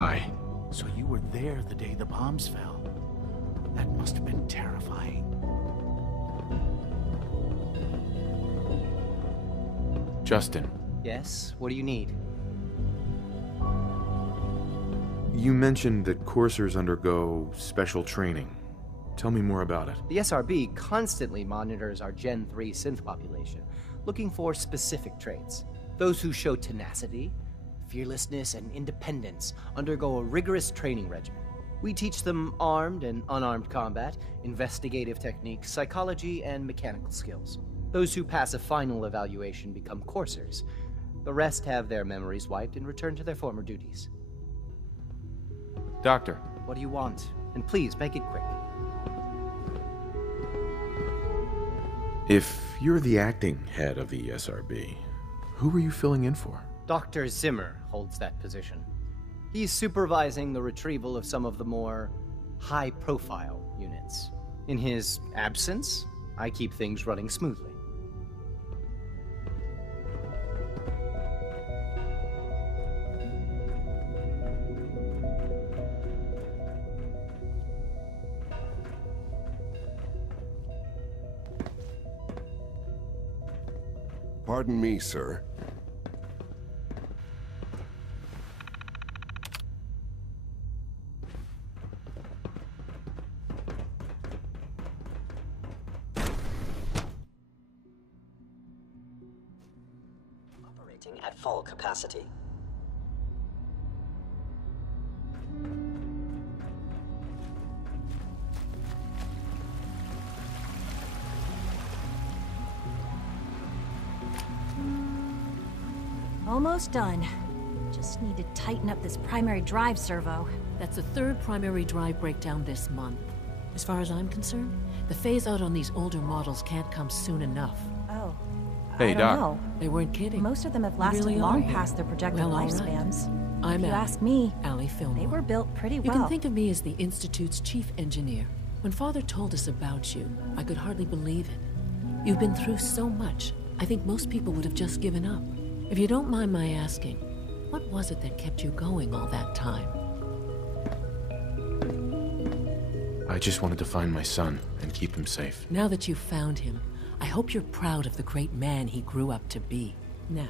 I. So you were there the day the bombs fell. That must have been terrifying. Justin, Yes? What do you need? you mentioned that coursers undergo special training. Tell me more about it. The SRB constantly monitors our Gen 3 synth population, looking for specific traits. Those who show tenacity, fearlessness, and independence undergo a rigorous training regimen. We teach them armed and unarmed combat, investigative techniques, psychology, and mechanical skills. Those who pass a final evaluation become coursers. The rest have their memories wiped and return to their former duties. Doctor, What do you want? And please, make it quick. if you're the acting head of the SRB, who are you filling in for? Dr. Zimmer holds that position. He's supervising the retrieval of some of the more high-profile units. In his absence, I keep things running smoothly. Pardon me, sir. Operating at full capacity. Almost done. Just need to tighten up this primary drive servo. That's the third primary drive breakdown this month. As far as I'm concerned, the phase-out on these older models can't come soon enough. Oh. Hey, I don't Doc. know. They weren't kidding. Most of them have They lasted really long are. past their projected Well, all right. lifespans. I'm If you Allie. ask me, Allie Fillmore. they were built pretty You well. can think of me as the Institute's chief engineer. When Father told us about you, I could hardly believe it. You've been through so much, I think most people would have just given up. If you don't mind my asking, what was it that kept you going all that time? I just wanted to find my son and keep him safe. Now that you've found him, I hope you're proud of the great man he grew up to be. Now,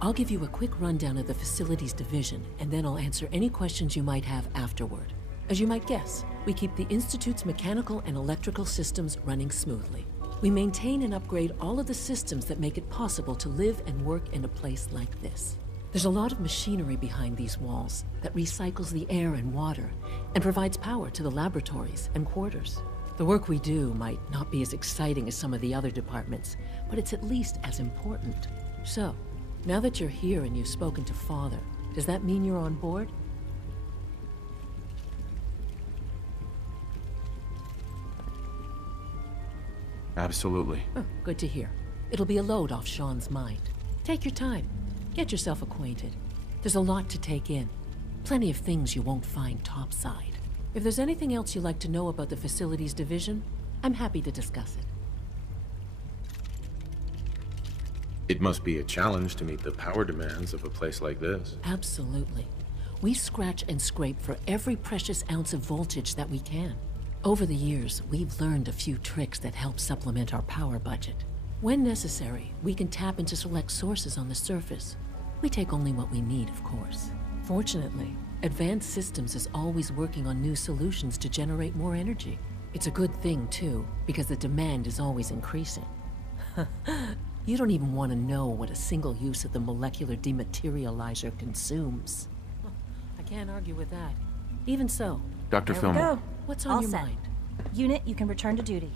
I'll give you a quick rundown of the Facilities Division, and then I'll answer any questions you might have afterward. As you might guess, we keep the Institute's mechanical and electrical systems running smoothly. We maintain and upgrade all of the systems that make it possible to live and work in a place like this. There's a lot of machinery behind these walls that recycles the air and water and provides power to the laboratories and quarters. The work we do might not be as exciting as some of the other departments, but it's at least as important. So, now that you're here and you've spoken to Father, does that mean you're on board? Absolutely. Oh, good to hear. It'll be a load off Sean's mind. Take your time. Get yourself acquainted. There's a lot to take in. Plenty of things you won't find topside. If there's anything else you'd like to know about the Facilities Division, I'm happy to discuss it. It must be a challenge to meet the power demands of a place like this. Absolutely. We scratch and scrape for every precious ounce of voltage that we can. Over the years, we've learned a few tricks that help supplement our power budget. When necessary, we can tap into select sources on the surface. We take only what we need, of course. Fortunately, Advanced Systems is always working on new solutions to generate more energy. It's a good thing, too, because the demand is always increasing. You don't even want to know what a single use of the molecular dematerializer consumes. I can't argue with that. Even so, Dr. There we Fillmore, go. what's on All your set. mind? Unit, you can return to duty.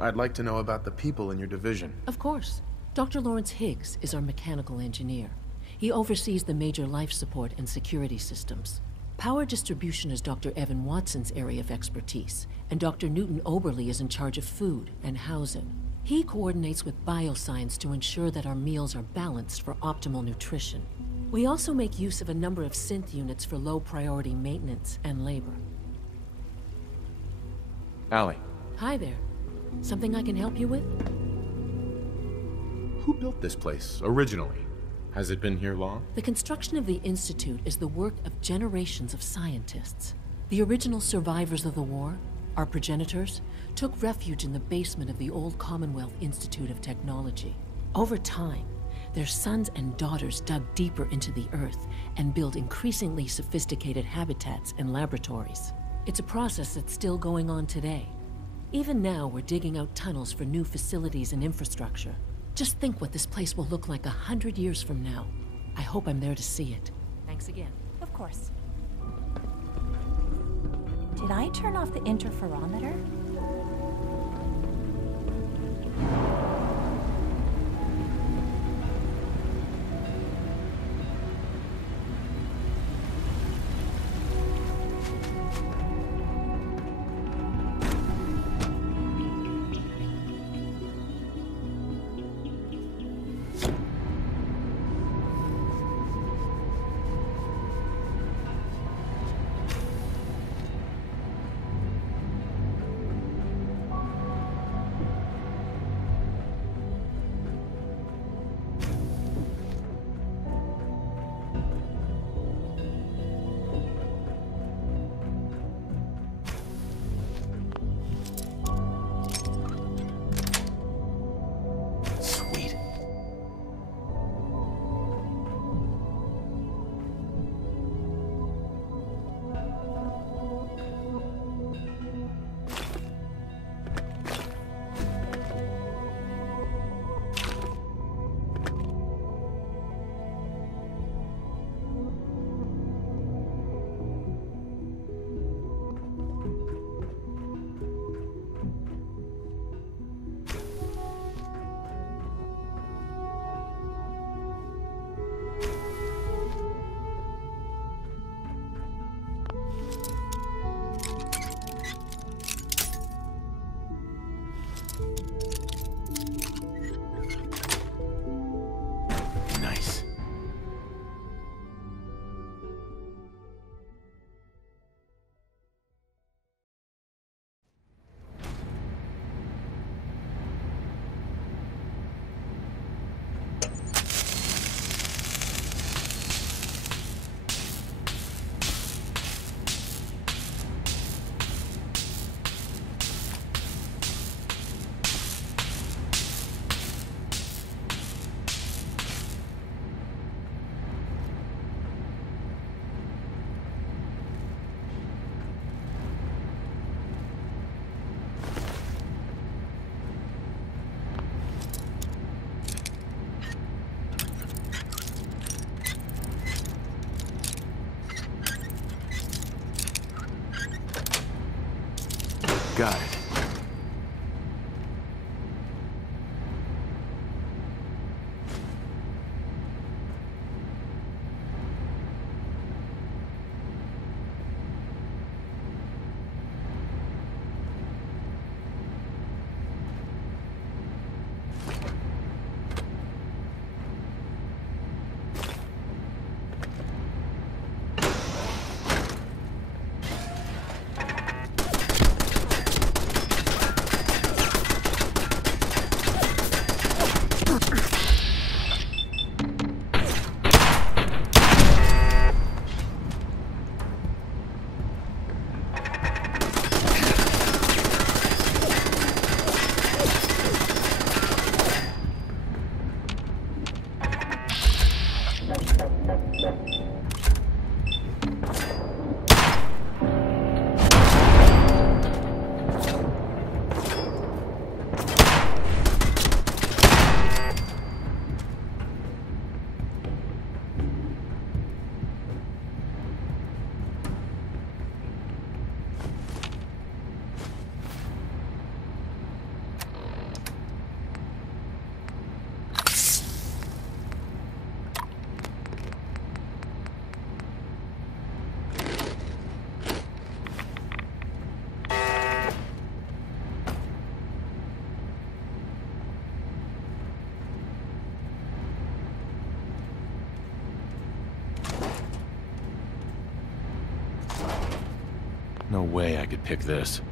I'd like to know about the people in your division. Of course. Dr. Lawrence Higgs is our mechanical engineer. He oversees the major life support and security systems. Power distribution is Dr. Evan Watson's area of expertise, and Dr. Newton Oberly is in charge of food and housing. He coordinates with bioscience to ensure that our meals are balanced for optimal nutrition. We also make use of a number of synth units for low-priority maintenance and labor. Allie, Hi there. Something I can help you with? who built this place originally? Has it been here long? The construction of the Institute is the work of generations of scientists. The original survivors of the war, our progenitors, took refuge in the basement of the old Commonwealth Institute of Technology. Over time, their sons and daughters dug deeper into the earth and built increasingly sophisticated habitats and laboratories. It's a process that's still going on today. Even now, we're digging out tunnels for new facilities and infrastructure. Just think what this place will look like 100 years from now. I hope I'm there to see it. Thanks again. Of course. Did I turn off the interferometer? Nice. Got it. No way I could pick this.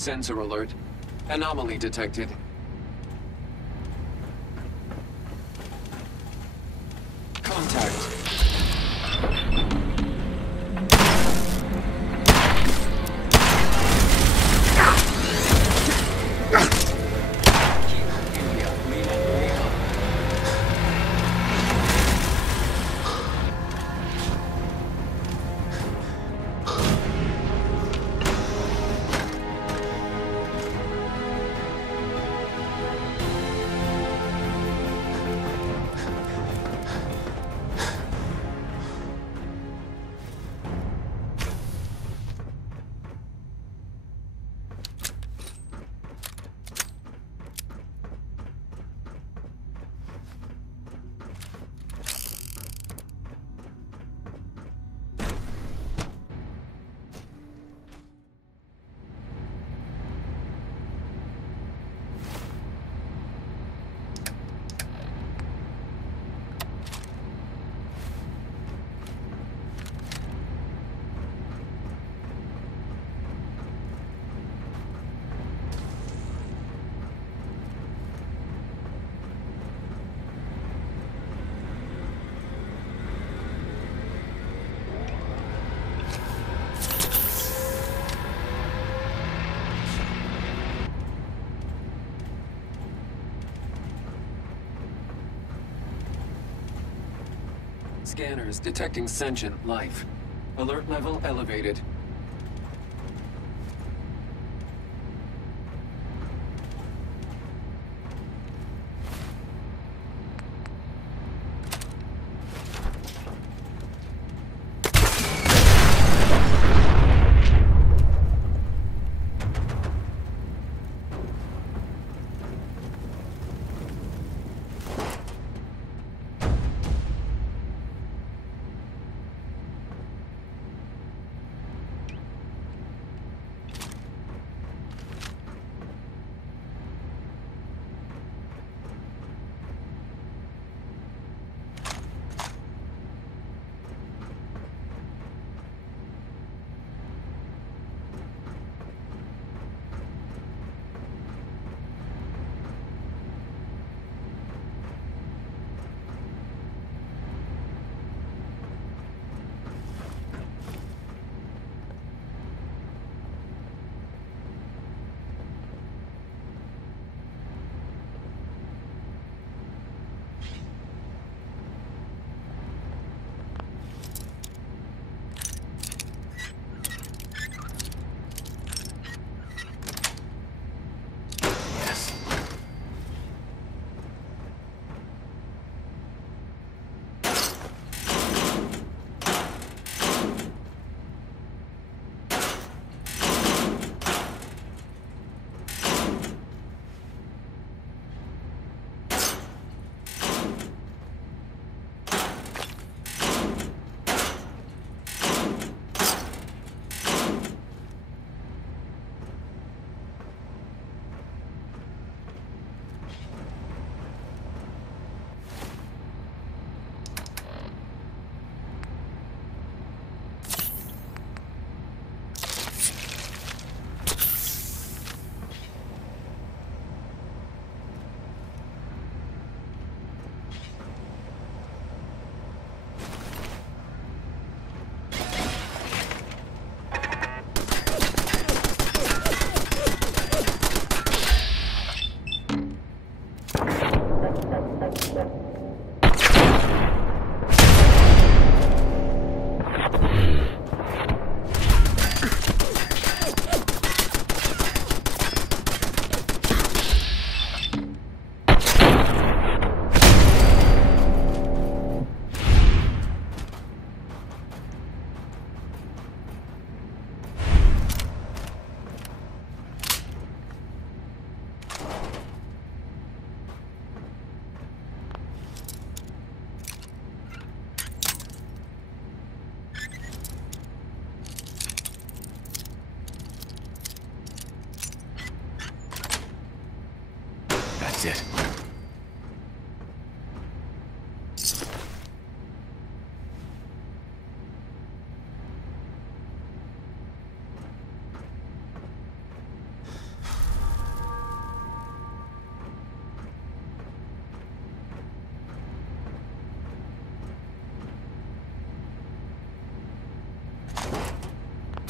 Sensor alert. Anomaly detected. Contact. Scanners detecting sentient life. Alert level elevated. That's it.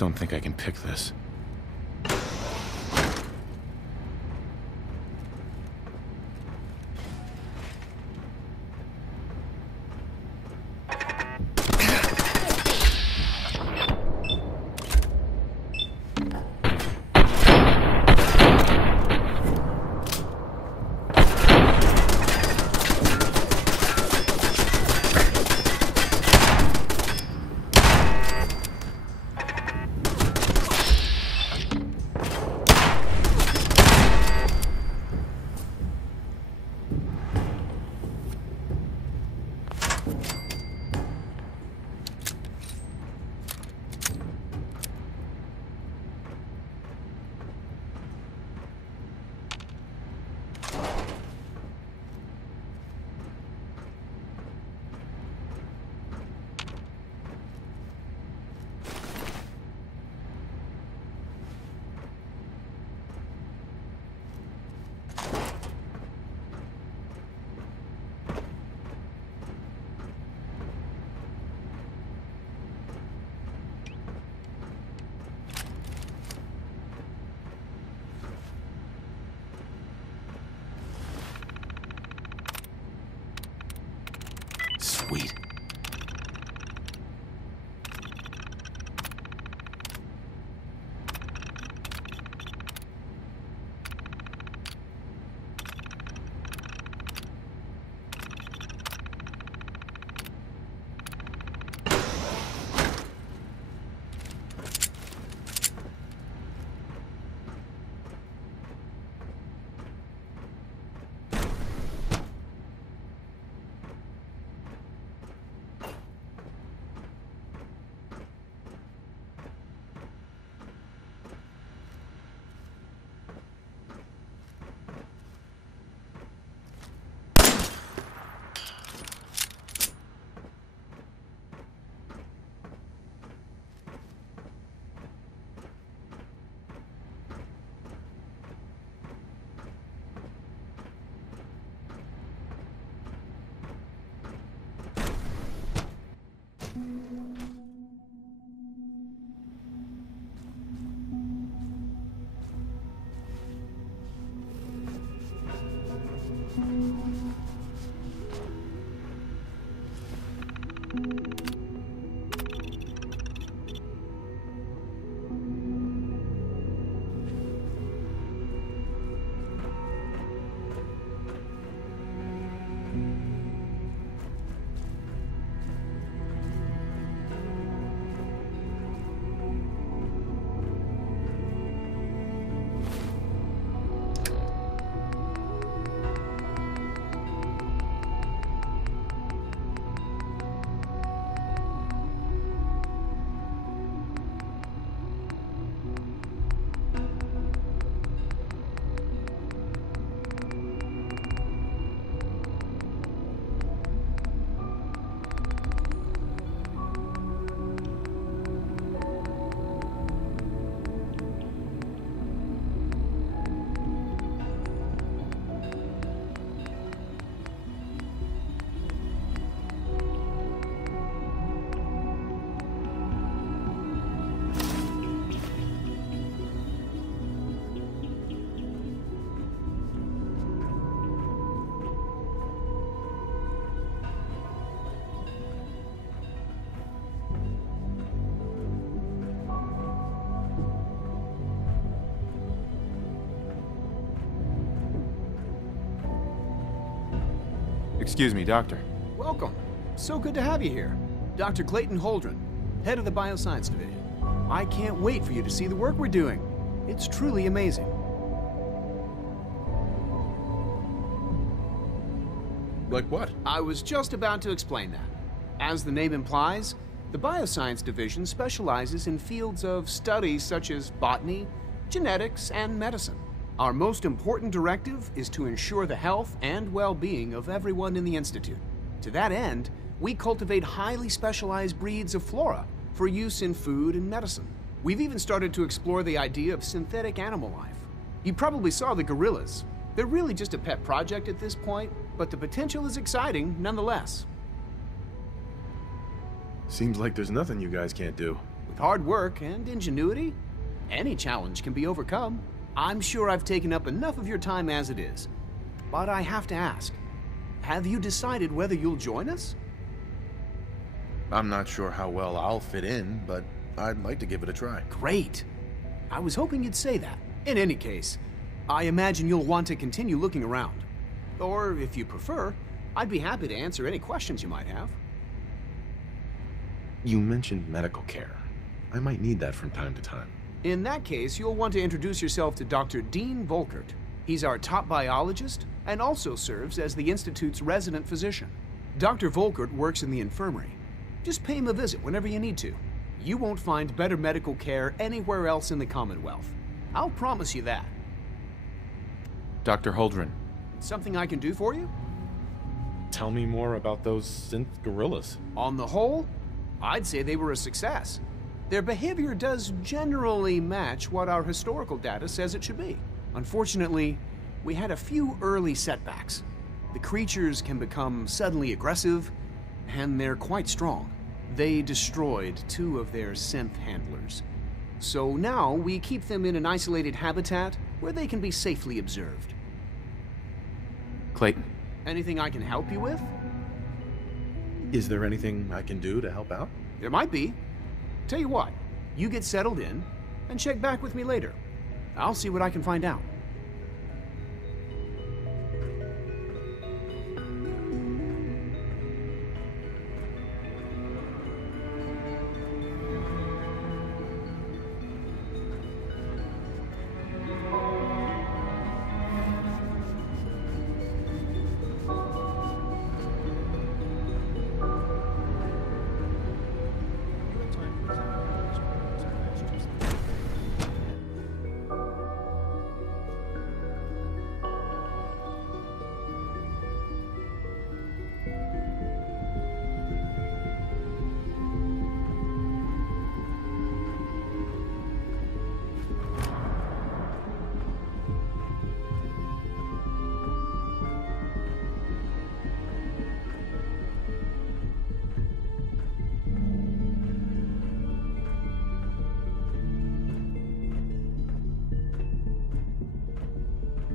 don't think I can pick this. Sweet. Excuse me, Doctor. Welcome. So good to have you here. Dr. Clayton Holdren, head of the Bioscience Division. I can't wait for you to see the work we're doing. It's truly amazing. Like what? I was just about to explain that. As the name implies, the Bioscience Division specializes in fields of study such as botany, genetics, and medicine. Our most important directive is to ensure the health and well-being of everyone in the Institute. To that end, we cultivate highly specialized breeds of flora for use in food and medicine. We've even started to explore the idea of synthetic animal life. You probably saw the gorillas. They're really just a pet project at this point, but the potential is exciting nonetheless. Seems like there's nothing you guys can't do. With hard work and ingenuity, any challenge can be overcome. I'm sure I've taken up enough of your time as it is. But I have to ask, have you decided whether you'll join us? I'm not sure how well I'll fit in, but I'd like to give it a try. Great. I was hoping you'd say that. In any case, I imagine you'll want to continue looking around. Or, if you prefer, I'd be happy to answer any questions you might have. You mentioned medical care. I might need that from time to time. In that case, you'll want to introduce yourself to Dr. Dean Volkert. He's our top biologist and also serves as the Institute's resident physician. Dr. Volkert works in the infirmary. Just pay him a visit whenever you need to. You won't find better medical care anywhere else in the Commonwealth. I'll promise you that. Dr. Holdren. Something I can do for you? Tell me more about those synth gorillas. On the whole, I'd say they were a success. Their behavior does generally match what our historical data says it should be. Unfortunately, we had a few early setbacks. The creatures can become suddenly aggressive, and they're quite strong. They destroyed 2 of their synth handlers. So now we keep them in an isolated habitat where they can be safely observed. Clayton. Anything I can help you with? Is there anything I can do to help out? There might be. Tell you what, you get settled in and check back with me later. I'll see what I can find out.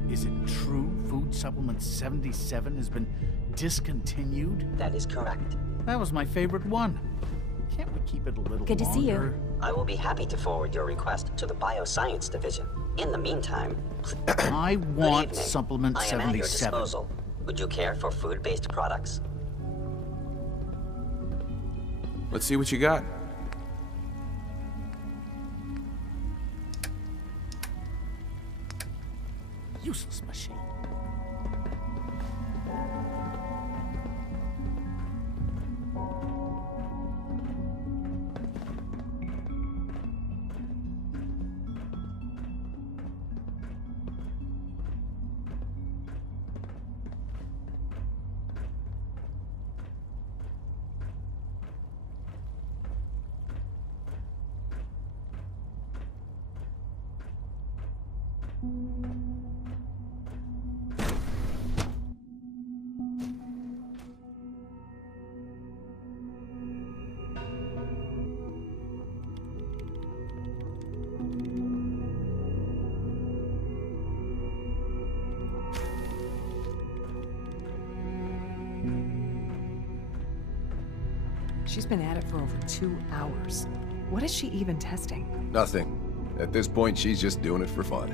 Is it true Food Supplement 77 has been discontinued? That is correct. That was my favorite one. Can't we keep it a little Good to see you. longer? I will be happy to forward your request to the Bioscience Division. In the meantime, I good want evening. Supplement I am at your 77. disposal. Would you care for food-based products? Let's see what you got. Useless machine. She's been at it for over 2 hours. What is she even testing? Nothing. At this point, she's just doing it for fun.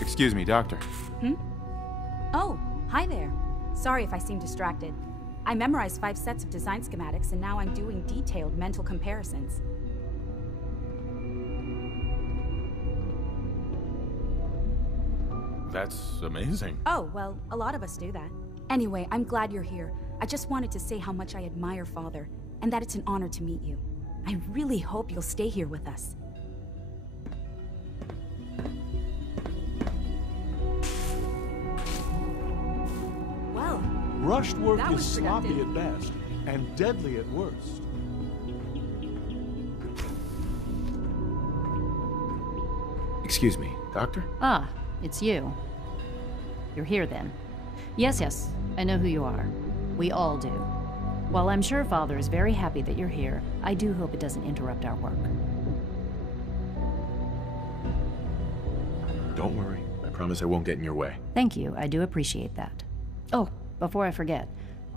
Excuse me, Doctor. Oh, hi there. Sorry if I seem distracted. I memorized 5 sets of design schematics and now I'm doing detailed mental comparisons. That's amazing. Oh, well, a lot of us do that. Anyway, I'm glad you're here. I just wanted to say how much I admire Father, and that it's an honor to meet you. I really hope you'll stay here with us. Well, rushed work that is was sloppy productive. at best and deadly at worst. Excuse me, Doctor? Ah, it's you. You're here then. Yes, I know who you are. We all do. While I'm sure Father is very happy that you're here, I do hope it doesn't interrupt our work. Don't worry. I promise I won't get in your way. Thank you, I do appreciate that. Oh, before I forget,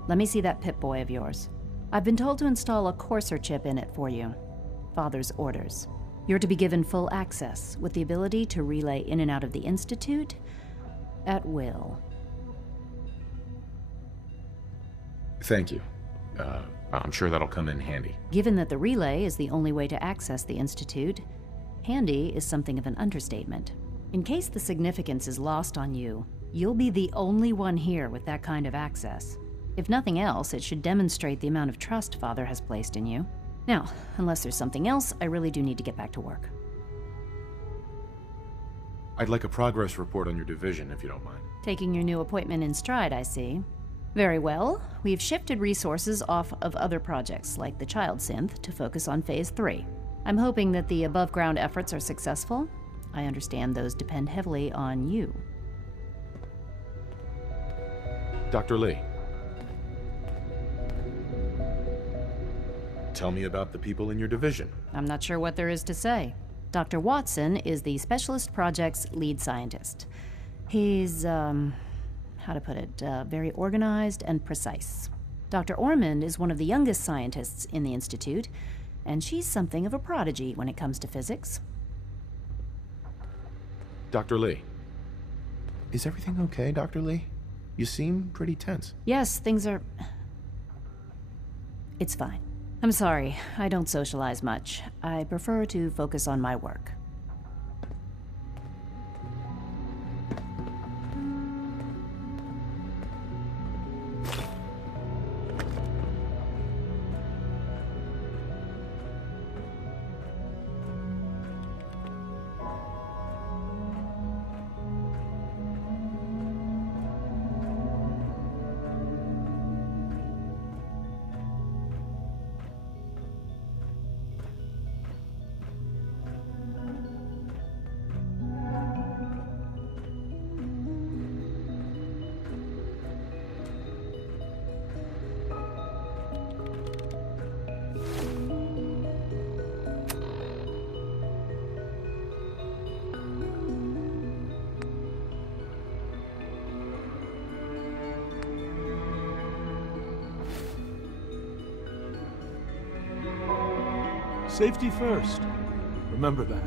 let me see that Pip-Boy of yours. I've been told to install a Courser chip in it for you. Father's orders. You're to be given full access, with the ability to relay in and out of the Institute at will. Thank you. I'm sure that'll come in handy. Given that the relay is the only way to access the Institute, handy is something of an understatement. In case the significance is lost on you, you'll be the only one here with that kind of access. If nothing else, it should demonstrate the amount of trust Father has placed in you. Now, unless there's something else, I really do need to get back to work. I'd like a progress report on your division, if you don't mind. Taking your new appointment in stride, I see. Very well. We've shifted resources off of other projects, like the Child Synth, to focus on Phase 3. I'm hoping that the above-ground efforts are successful. I understand those depend heavily on you. Dr. Lee. Tell me about the people in your division. I'm not sure what there is to say. Dr. Watson is the Specialist Project's lead scientist. He's, how to put it, very organized and precise. Dr. Ormond is one of the youngest scientists in the Institute, and she's something of a prodigy when it comes to physics. Dr. Lee. Is everything okay, Dr. Lee? You seem pretty tense. Yes, things are... It's fine. I'm sorry, I don't socialize much. I prefer to focus on my work. Safety first. Remember that.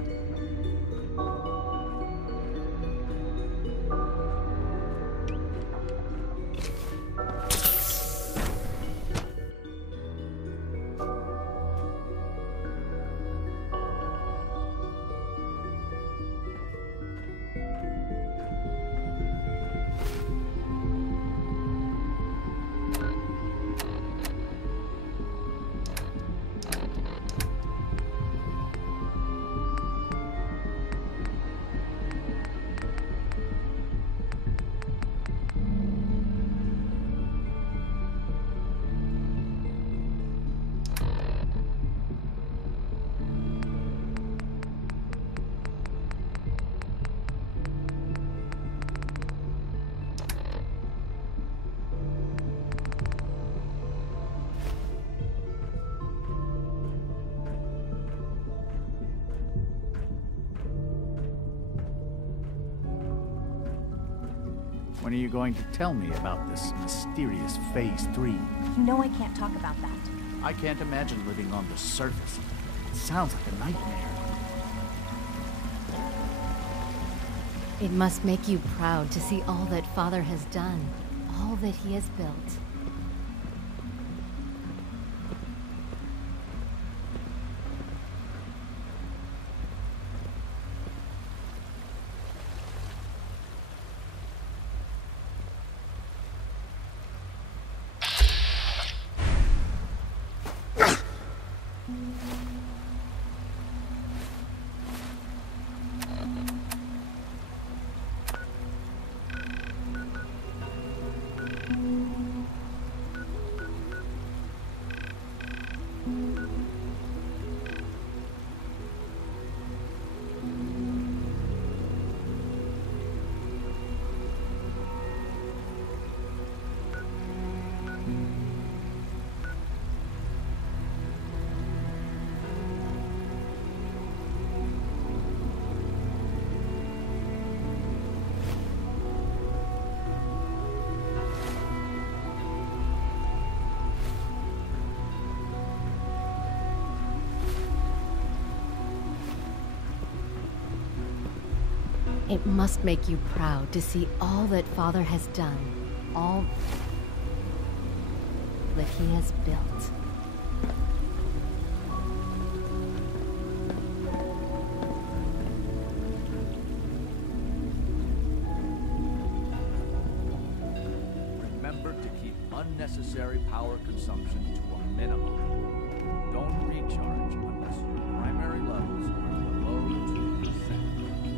When are you going to tell me about this mysterious Phase 3? You know I can't talk about that. I can't imagine living on the surface. It sounds like a nightmare. It must make you proud to see all that Father has done, all that he has built. It must make you proud to see all that Father has done, all that he has built. Remember to keep unnecessary power consumption to a minimum. Don't recharge unless your primary levels are below 2%.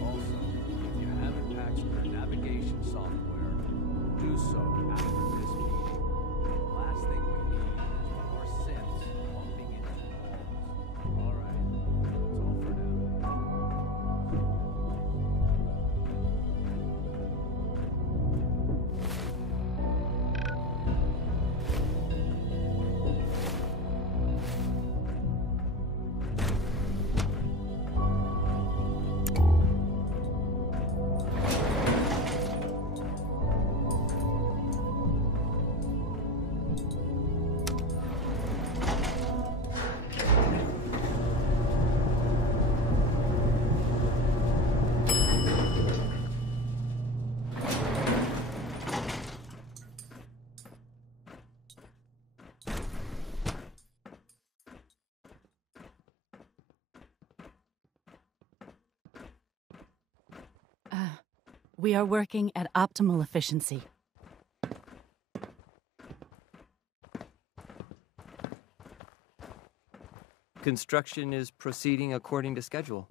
Also, if you haven't patched your navigation software, do so after this meeting. The last thing we need is more synths bumping into walls. Alright, that's all for now. We are working at optimal efficiency. Construction is proceeding according to schedule.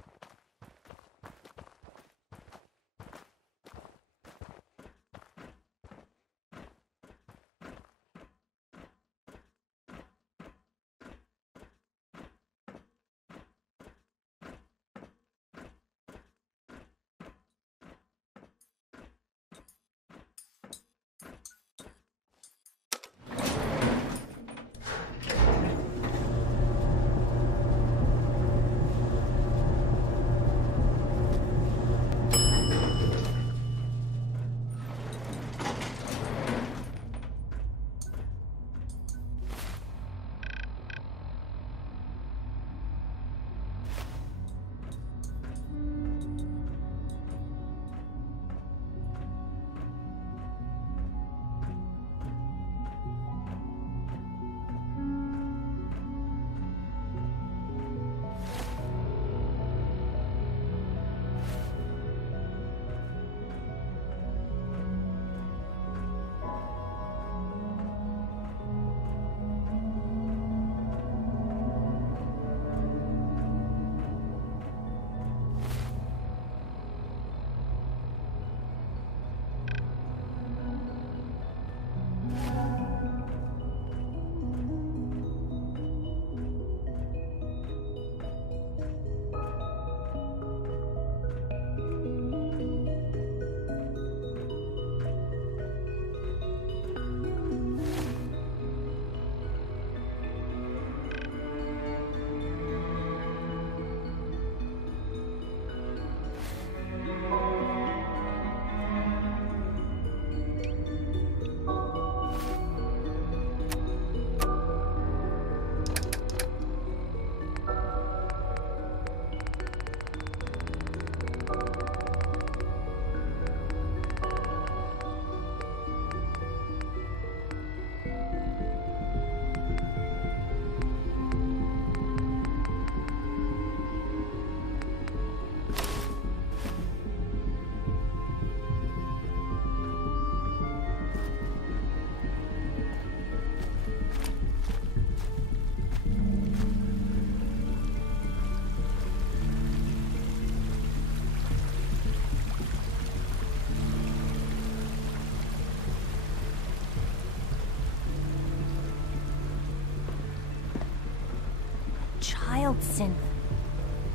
Child synth.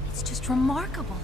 It's just remarkable.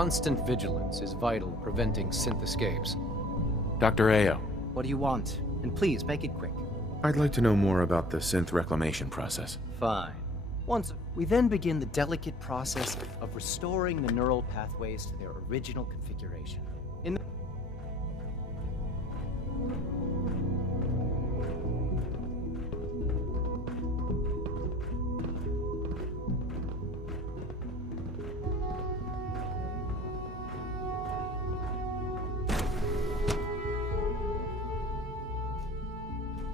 Constant vigilance is vital in preventing synth escapes. Dr. Ayo, What do you want? And please, make it quick. I'd like to know more about the synth reclamation process. Fine. We then begin the delicate process of restoring the neural pathways to their original configuration.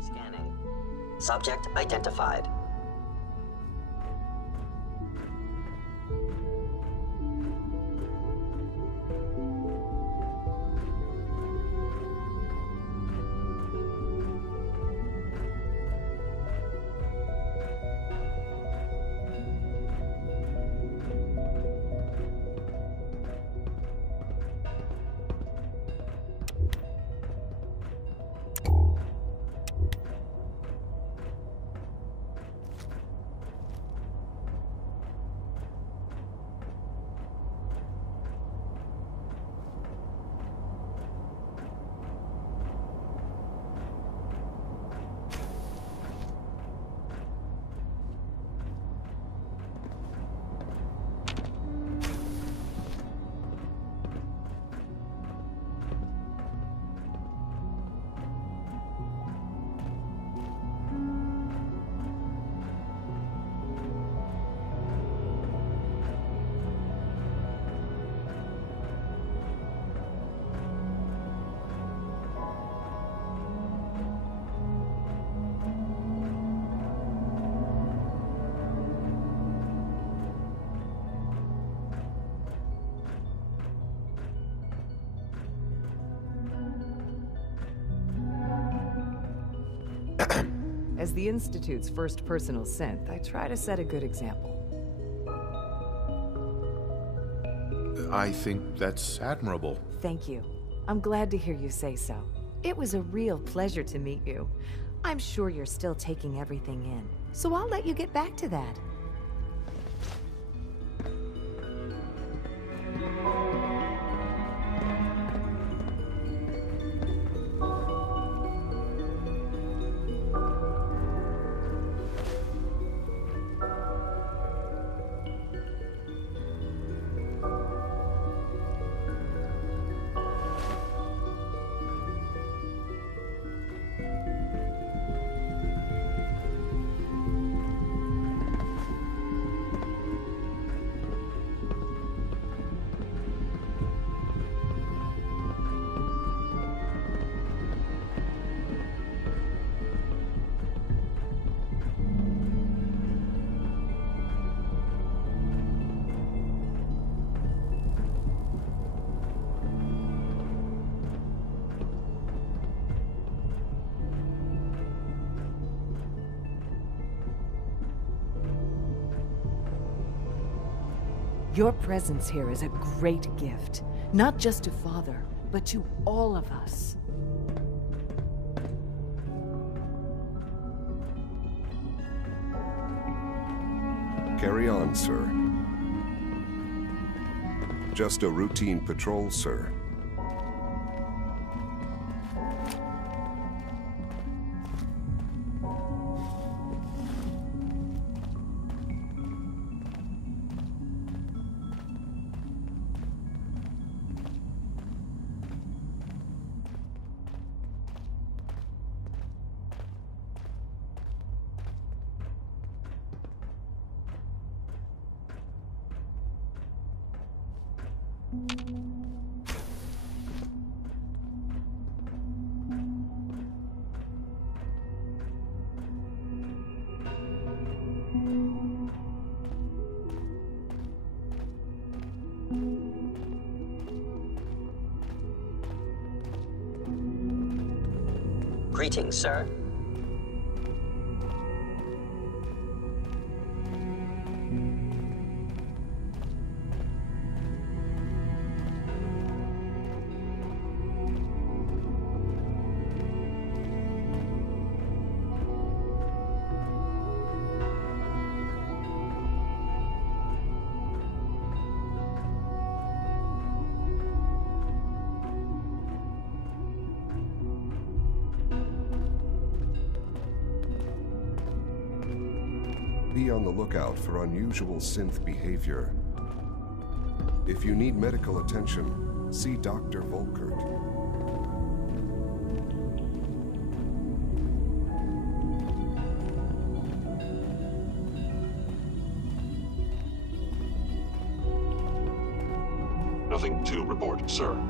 Scanning. Subject identified. As the Institute's first personal synth, I try to set a good example. I think that's admirable. Thank you. I'm glad to hear you say so. It was a real pleasure to meet you. I'm sure you're still taking everything in, so I'll let you get back to that. Your presence here is a great gift, not just to Father, but to all of us. Carry on, sir. Just a routine patrol, sir. Greetings, sir. be on the lookout for unusual synth behavior. If you need medical attention, see Dr. Volkert. Nothing to report, sir.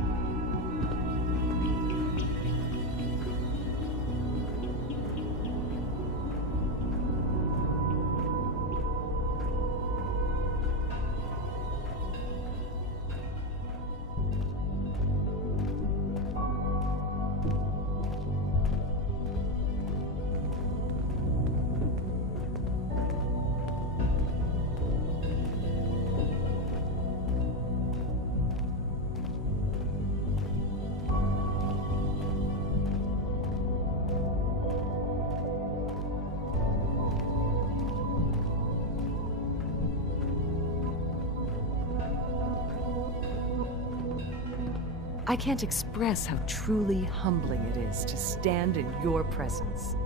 I can't express how truly humbling it is to stand in your presence.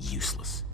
Useless.